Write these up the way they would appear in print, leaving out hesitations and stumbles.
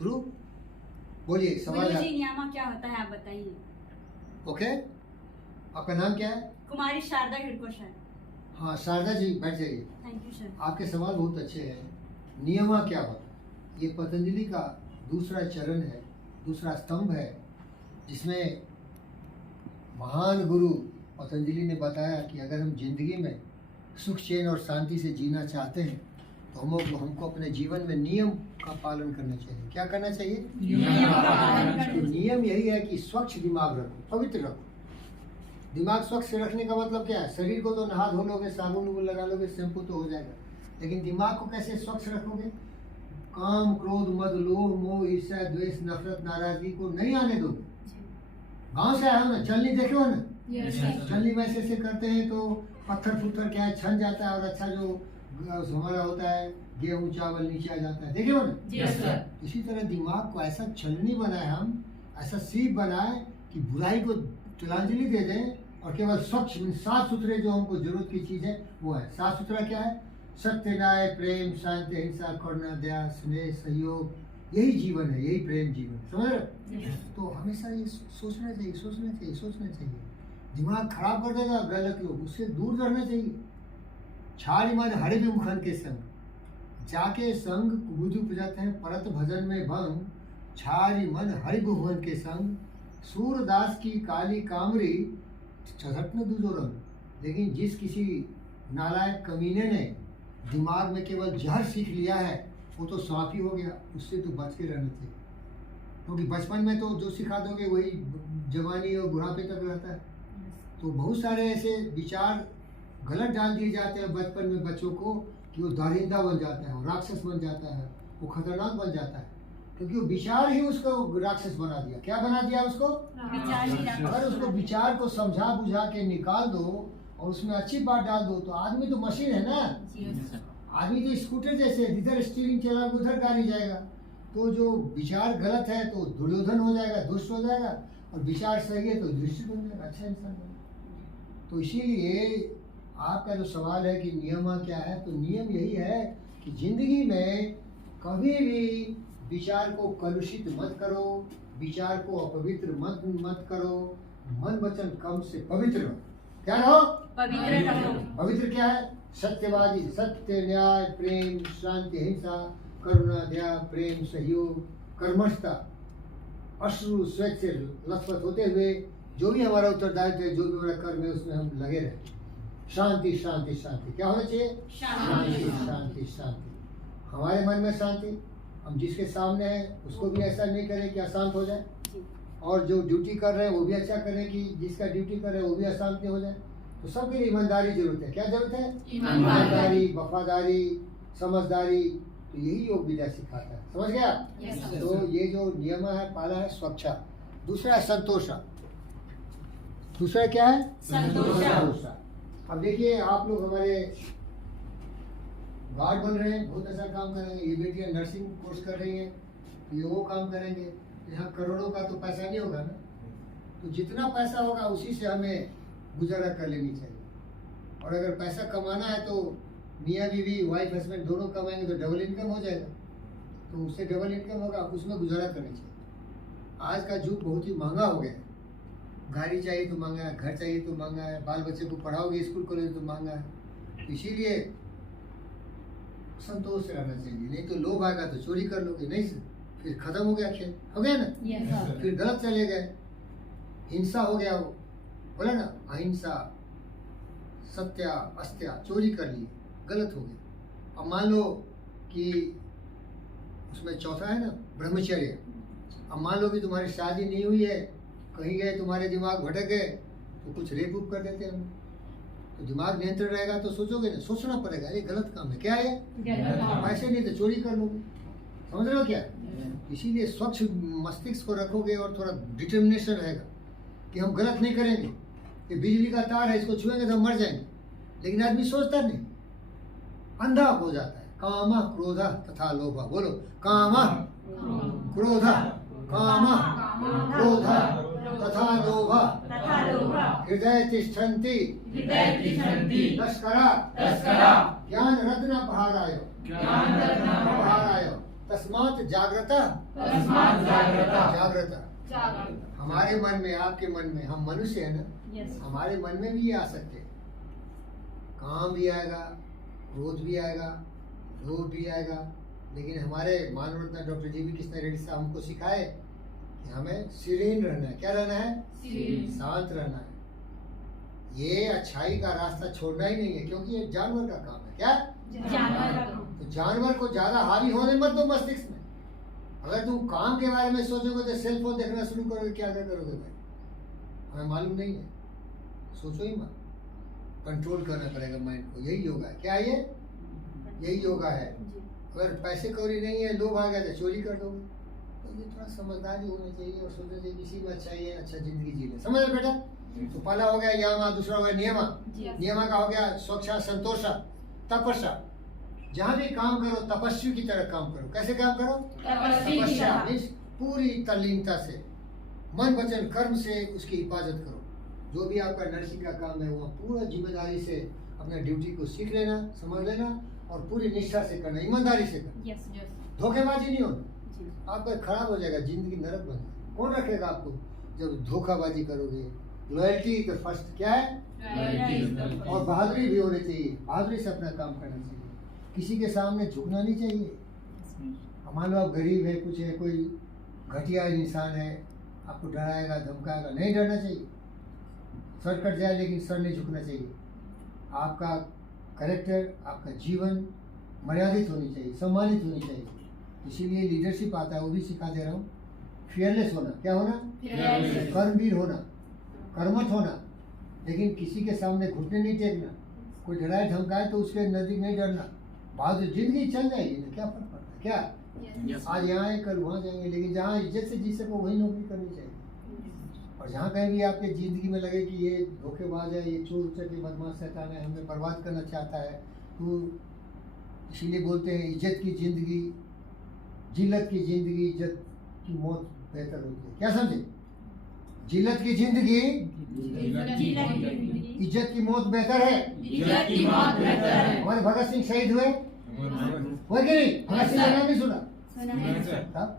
Through. बोलिए सवाल गुरु है। जी नियमा क्या होता है आप बताइए। ओके, आपका नाम क्या है? कुमारी शारदा हिड़कोशर। हाँ शारदा जी बैठ जाइए। Thank you sir. आपके सवाल बहुत अच्छे हैं। नियमा क्या होता है? ये पतंजलि का दूसरा चरण है, दूसरा स्तंभ है, जिसमें महान गुरु पतंजलि ने बताया कि अगर हम जिंदगी में सुख चैन और शांति से जीना चाहते हैं तो हमको अपने जीवन में नियम का पालन करना चाहिए। क्या करना चाहिए? तो नियम यही है कि स्वच्छ दिमाग रखो, पवित्र रखो। दिमाग स्वच्छ रखने का मतलब क्या है? शरीर को तो नहा धो लोगे, साबुन वुबुन लगा लोगे, शैम्पू तो हो जाएगा, लेकिन दिमाग को कैसे स्वच्छ रखोगे? काम, क्रोध, मद, लोभ, मोह, ईर्ष्या, द्वेष, नफरत, नाराजगी को नहीं आने दोगे। गांव से आए हो ना, चलनी देखे हो ना, चलनी में ऐसे करते हैं तो पत्थर पुत्थर क्या है छन जाता है, और अच्छा जो हमारा होता है गेहूं चावल नीचे आ जाता है, देखे हो ना। इसी तरह दिमाग को ऐसा छलनी बनाए, हम ऐसा सीप बनाए कि बुराई को तिलांजलि दे दें और केवल स्वच्छ साफ सुथरे जो हमको जरूरत की चीज है वो है। साफ सुथरा क्या है? सत्य, न्याय, प्रेम, शांति, अहिंसा, करुणा, दया, स्नेह, सहयोग, यही जीवन है, यही प्रेम जीवन, समझ रहे? तो हमेशा ये सोचना चाहिए, सोचना चाहिए, सोचना चाहिए। दिमाग खराब कर देगा गलत लोग, उससे दूर रहना चाहिए। छाड़ी मन हरे भी मुखन के संग जाके संग बुझ उपजत है, परत भजन में भंग। छाड़ी मन हरि भुवन के संग सूरदास की काली कामरी छठट में दूजो रंग। लेकिन जिस किसी नालायक कमीने ने दिमाग में केवल जहर सीख लिया है वो तो सांप ही हो गया, उससे तो बच के रहना चाहिए। क्योंकि बचपन में तो जो सिखा दोगे वही जवानी और बुढ़ापे तक रहता है। तो बहुत सारे ऐसे विचार गलत डाल दिए जाते हैं बचपन में बच्चों को कि वो दारिंदा बन जाता है, वो राक्षस बन जाता है, वो खतरनाक बन जाता है, क्योंकि वो विचार ही उसको राक्षस बना दिया। क्या बना दिया उसको? अगर उसको विचार को समझा बुझा के निकाल दो और उसमें अच्छी बात डाल दो तो आदमी तो मशीन है ना। आदमी तो स्कूटर जैसे, इधर स्टीयरिंग चला उधर गाड़ी जाएगा। तो जो विचार गलत है तो दुर्योधन हो जाएगा, दुष्ट हो जाएगा, और विचार सही है तो दृष्टि बन जाएगा, अच्छा इंसान बनेगा। तो इसीलिए आपका जो सवाल है कि नियम क्या है, तो नियम यही है कि जिंदगी में कभी भी विचार को कलुषित मत करो, विचार को अपवित्र मत करो, मन वचन कम से पवित्र रहो। क्या रहो? पवित्र रहो। पवित्र क्या है? सत्यवादी, सत्य, न्याय, प्रेम, शांति, अहिंसा, करुणा, दया, प्रेम, सहयोग, कर्मठता, अश्रु स्वेच्छ से लथपथ होते हुए जो भी हमारा उत्तरदायित्व है, जो भी हमारा कर्म है उसमें हम लगे रहे। शांति शांति शांति। क्या होना चाहिए? शांति शांति शांति। हमारे मन में शांति, हम जिसके सामने हैं उसको भी ऐसा नहीं करें कि अशांत हो जाए, और जो ड्यूटी कर रहे हैं वो भी अच्छा करें कि जिसका ड्यूटी कर रहे हैं वो भी अशांत हो जाए। तो सबके लिए ईमानदारी जरूरत है। क्या जरूरत है? ईमानदारी, वफादारी, समझदारी। तो यही योग विद्या सिखाता है, समझ गया? तो ये जो नियम है, पहला है स्वच्छा, दूसरा है संतोषा। दूसरा क्या है? संतोषा। अब देखिए आप लोग हमारे गार्ड बन रहे हैं, बहुत अच्छा काम करेंगे। ये बेटियां नर्सिंग कोर्स कर रही हैं, ये वो काम करेंगे। यहाँ करोड़ों का तो पैसा नहीं होगा ना, तो जितना पैसा होगा उसी से हमें गुजारा कर लेनी चाहिए। और अगर पैसा कमाना है तो मियाँ बीवी, वाइफ हस्बैंड दोनों कमाएंगे तो डबल इनकम हो जाएगा, तो उससे डबल इनकम होगा, उसमें गुजारा करनी चाहिए। आज का युग बहुत ही महंगा हो गया है, गाड़ी चाहिए तो महंगा है, घर चाहिए तो महंगा है, बाल बच्चे को पढ़ाओगे स्कूल कॉलेज तो महंगा है। इसीलिए संतोष से रहना चाहिए, नहीं तो लोभ आएगा तो चोरी कर लोगे, नहीं फिर खत्म हो गया खेल, हो गया ना। फिर गलत चले गए, हिंसा हो गया, वो बोला ना अहिंसा, सत्या अस्त्या, चोरी कर ली, गलत हो गया। अब मान लो कि उसमें चौथा है ना ब्रह्मचर्य। अब मान लो कि तुम्हारी शादी नहीं हुई है, कहीं गए, तुम्हारे दिमाग भटक गए तो कुछ रेप उप कर देते हैं, तो दिमाग नियंत्रण रहेगा तो सोचोगे ना, सोचना पड़ेगा ये गलत काम है, क्या है ऐसे, नहीं तो चोरी कर लोगे, समझ रहे हो क्या? इसीलिए स्वच्छ मस्तिष्क को रखोगे और थोड़ा डिटर्मिनेशन रहेगा कि हम गलत नहीं करेंगे। ये बिजली का तार है, इसको छुएंगे तो हम मर जाएंगे, लेकिन आदमी सोचता नहीं, अंधा हो जाता है। कामा क्रोधा तथा लोभा, बोलो कामा क्रोधा, कामा क्रोधा तथा लोभा हृदय तिष्ठन्ति तस्करा ज्ञान रत्न पहारायो तस्मात् जागृता तस्मात् जागृता जागृता। जागृता। हमारे मन में, आपके मन में, हम मनुष्य है ना, यस हमारे मन में भी ये आ सकते हैं। काम भी आएगा, क्रोध भी आएगा, लोभ भी आएगा, लेकिन हमारे मानव रत्न डॉक्टर जी भी कृष्ण रेड्डी साहब हमको सिखाए कि हमें सीरीन रहना है। क्या रहना है? सीरीन। शांत रहना है। ये अच्छाई का रास्ता छोड़ना ही नहीं है, क्योंकि ये जानवर का काम है। क्या? जानवर का काम। तो जानवर को ज्यादा हावी होने मत दो मस्तिष्क में। अगर तुम काम के बारे में सोचोगे तो सेल फोन देखना शुरू करोगे, क्या करोगे भाई? हमें मालूम नहीं है, सोचो ही मत। कंट्रोल करना पड़ेगा माइंड को। यही योगा है। क्या ये? यही योगा है। जी। अगर पैसे कौड़ी नहीं है, लोभ आ गया तो चोरी कर दोगे। तो ये थोड़ा समझदारी होनी चाहिए और सोचना चाहिए किसी में अच्छा ही है, अच्छा जिंदगी जी ले। समझ रहे बेटा? तो पहला हो गया यामा, दूसरा हो गया नियमा। जी। नियमा का हो गया स्वच्छा, संतोषा, तपस्या। जहां भी काम करो तपस्वी की तरह काम करो। कैसे काम करो? तपस्वी की तपस्या तरह। means पूरी तल्लीनता से, मन वचन कर्म से उसकी हिफाजत करो। जो भी आपका नर्सिंग का काम है वहाँ पूरा जिम्मेदारी से अपना ड्यूटी को सीख लेना, समझ लेना और पूरी निष्ठा से करना, ईमानदारी से करना। यस यस धोखेबाजी नहीं होना। जी। आपका खराब हो जाएगा, जिंदगी नरक बन जाएगी। कौन रखेगा आपको जब धोखाबाजी करोगे? लॉयल्टी तो फर्स्ट क्या है? Loyalty। और बहादुरी भी होनी चाहिए। बहादुरी से अपना काम करना चाहिए। किसी के सामने झुकना नहीं चाहिए। मान लो आप गरीब है, कुछ है, कोई घटिया इंसान है, आपको डराएगा, धमकाएगा, नहीं डरना चाहिए। सर कट जाए लेकिन सर नहीं झुकना चाहिए। आपका कैरेक्टर, आपका जीवन मर्यादित होनी चाहिए, सम्मानित होनी चाहिए। इसीलिए लीडरशिप आता है, वो भी सिखा दे रहा हूँ। फियरलेस होना। क्या होना? Fearless। कर्मवीर होना, कर्मठ होना, लेकिन किसी के सामने घुटने नहीं टेकना। कोई डराए धमकाए तो उसके नजदीक नहीं डरना। बाद में जिंदगी चल जाएगी ना, क्या फर्क पड़ता है? क्या Yes। आज यहाँ है, कल वहाँ जाएंगे, लेकिन जहाँ इज्जत से जी सको वही नौकरी करनी चाहिए। और जहाँ कहीं भी आपके जिंदगी में लगे कि ये धोखेबाज है, ये चोर चक्के बदमाश शैतान है, हमें बर्बाद करना चाहता है, तो इसीलिए बोलते हैं इज्जत की जिंदगी, जिल्लत की जिंदगी, इज्जत की मौत बेहतर होती है। क्या समझे? जिल्लत की जिंदगी, इज्जत की मौत बेहतर है। इज्जत की मौत बेहतर है। हमारे भगत सिंह शहीद हुए कि नहीं? भगत सिंह का नाम नहीं सुना? सुना है। तब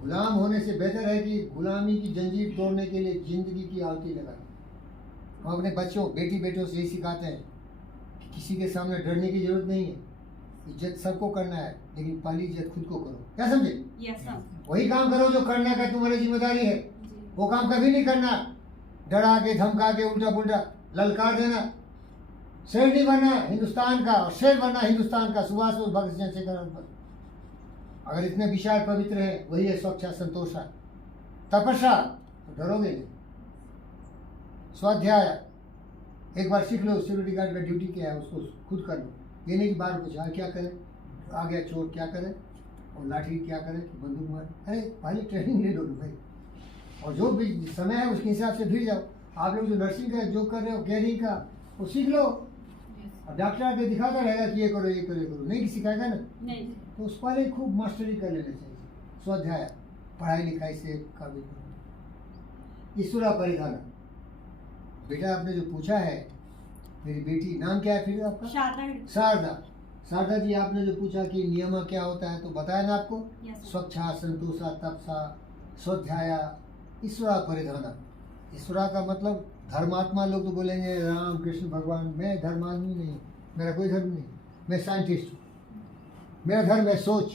गुलाम होने से बेहतर है कि गुलामी की जंजीर तोड़ने के लिए जिंदगी की आहुति लगाए। हम अपने बच्चों, बेटी बेटों से यही सिखाते हैं कि किसी के सामने डरने की जरूरत नहीं है। इज्जत सबको करना है, लेकिन पहली इज्जत खुद को करो। क्या समझे? Yes sir. वही काम करो जो करने का तुम्हारी जिम्मेदारी है। जी। वो काम कभी नहीं करना डरा के, धमका के, उल्टा पुल्टा ललकार देना। शेर नहीं बनना हिंदुस्तान का, और शेर बनना हिंदुस्तान का। सुभाष बोस, भगत सिंह, चंद्रशेखर आजाद। अगर इतने विशाल पवित्र है, वही है स्वच्छा, संतोषा, तपस्या, तो डरोगे नहीं। स्वाध्याय एक बार सीख लो। सिक्योरिटी गार्ड का ड्यूटी क्या है उसको खुद कर लो। ये नहीं कि बाहर कुछ है, क्या करें, आ गया चोर क्या करें, और लाठी क्या करें, बंदूक मार। अरे पहले ट्रेनिंग ले लो भाई, और जो भी समय है उसके हिसाब से फिर जाओ। आप लोग जो नर्सिंग का जो कर रहे हो, केयरिंग का, वो सीख लो। और डॉक्टर आके दिखाता रहेगा कि ये करो, ये करो, ये करो, नहीं कि सिखाएगा ना, नहीं। तो उस पर ही खूब मास्टरी कर लेना चाहिए। स्वाध्याय पढ़ाई लिखाई से काबिल करो। ईश्वरा परिधान। बेटा आपने जो पूछा है, मेरी बेटी, नाम क्या है फिर आपका? शारदा हिडको। शारदा। शारदा जी, आपने जो पूछा कि नियम क्या होता है, तो बताया ना आपको। Yes sir. स्वच्छा, संतोषा, तपसा, स्वाध्याया, ईश्वरा परिधाना। ईश्वरा का मतलब धर्मात्मा लोग तो बोलेंगे राम कृष्ण भगवान। मैं धर्मात्मी नहीं, मेरा कोई धर्म नहीं, मैं साइंटिस्ट हूँ। मेरा धर्म है सोच,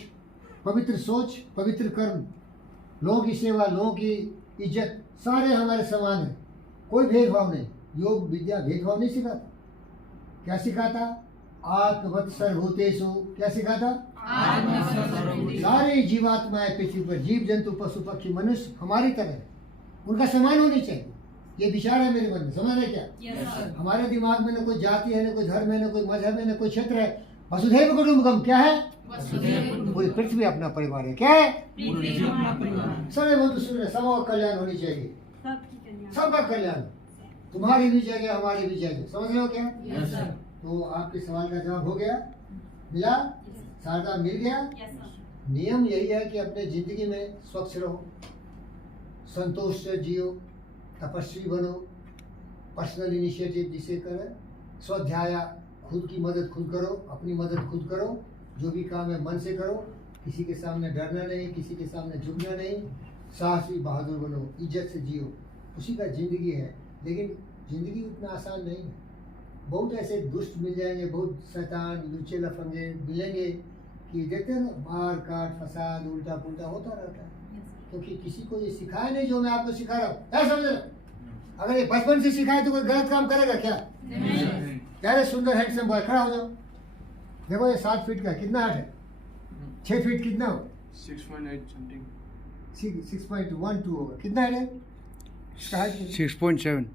पवित्र कर्म, लोगों की सेवा, लोगों की इज्जत, सारे हमारे समान हैं, कोई भेदभाव नहीं। योग विद्या भेदभाव नहीं सिखाता। क्या सिखाता? आत्मवत् सर्वभूतेषु। क्या सिखाता? सारी जीवात्माएं पृथ्वी पर, जीव जंतु पशु पक्षी मनुष्य हमारी तरह है, उनका समान होनी चाहिए। ये विचार है मेरे मन में, समझ रहे क्या? Yes sir. हमारे दिमाग में न कोई जाति है, न कोई धर्म है, न कोई मजहब है, न कोई क्षेत्र है। वसुधैव कुटुंबकम क्या है? पूरी पृथ्वी अपना परिवार है। क्या है? सर्वे बंधु सुख, सबका कल्याण होनी चाहिए, सबकी कल्याण। सबका कल्याण। तुम्हारी भी जगह, हमारी भी जगह। समझ रहे हो क्या? Yes, sir। तो आपके सवाल का जवाब हो गया, मिला? शारदा मिल गया। Yes sir. नियम यही है कि अपने जिंदगी में स्वच्छ रहो, संतोष से जियो, तपस्वी बनो, पर्सनल इनिशिएटिव जिसे करें, स्वाध्याय, खुद की मदद खुद करो, अपनी मदद खुद करो, जो भी काम है मन से करो, किसी के सामने डरना नहीं, किसी के सामने झुकना नहीं, साहसी बहादुर बनो, इज्जत से जियो, उसी का जिंदगी है। लेकिन जिंदगी उतना आसान नहीं है। बहुत ऐसे दुष्ट मिल जाएंगे, बहुत शैतान लुच्चे लफंगे मिलेंगे कि देखते हैं ना, मार काट फसाद उल्टा पुल्टा होता रहता है, क्योंकि किसी को ये सिखाया नहीं जो मैं आपको सिखा रहा हूँ। क्या समझ रहे हो? अगर ये बचपन से सिखाए तो कोई गलत काम करेगा क्या? नहीं। क्या सुंदर हैंडसम बॉय, खड़ा हो जाओ। देखो ये 7 फीट का कितना हाइट है? 6 फीट कितना हो? 6.8 समथिंग 6.12 होगा। कितना हाइट है? 6.7।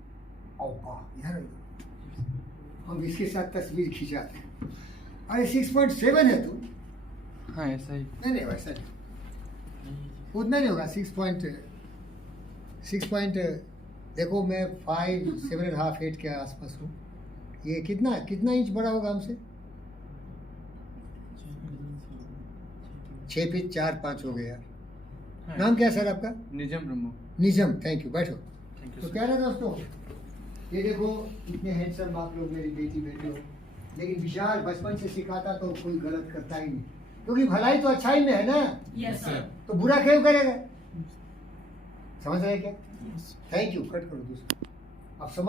ओ वाह, इधर हम इसके साथ तस्वीर खिंचाते हैं। अरे 6.7 है तू? हाँ ऐसा ही नहीं वैसा नहीं, उतना नहीं होगा। 6 देखो मैं 7.5 8 के आसपास हूँ। ये कितना इंच बड़ा होगा हमसे? 6 फीट 4-5 हो गया यार। नाम क्या है सर आपका? निजम ब्रह्मो निजम, थैंक यू, बैठो। थैंक यू तो क्या है दोस्तों, ये देखो इतने हैंडसम आप लोग मेरी बेटी बेटे हो, लेकिन विशाल बचपन से सिखाता तो कोई गलत करता ही नहीं, क्योंकि भलाई तो अच्छाई में है ना, यस सर। तो बुरा क्यों करेगा? समझ रहे हैं क्या? थैंक यू, कट करो दूसरा। अब समझ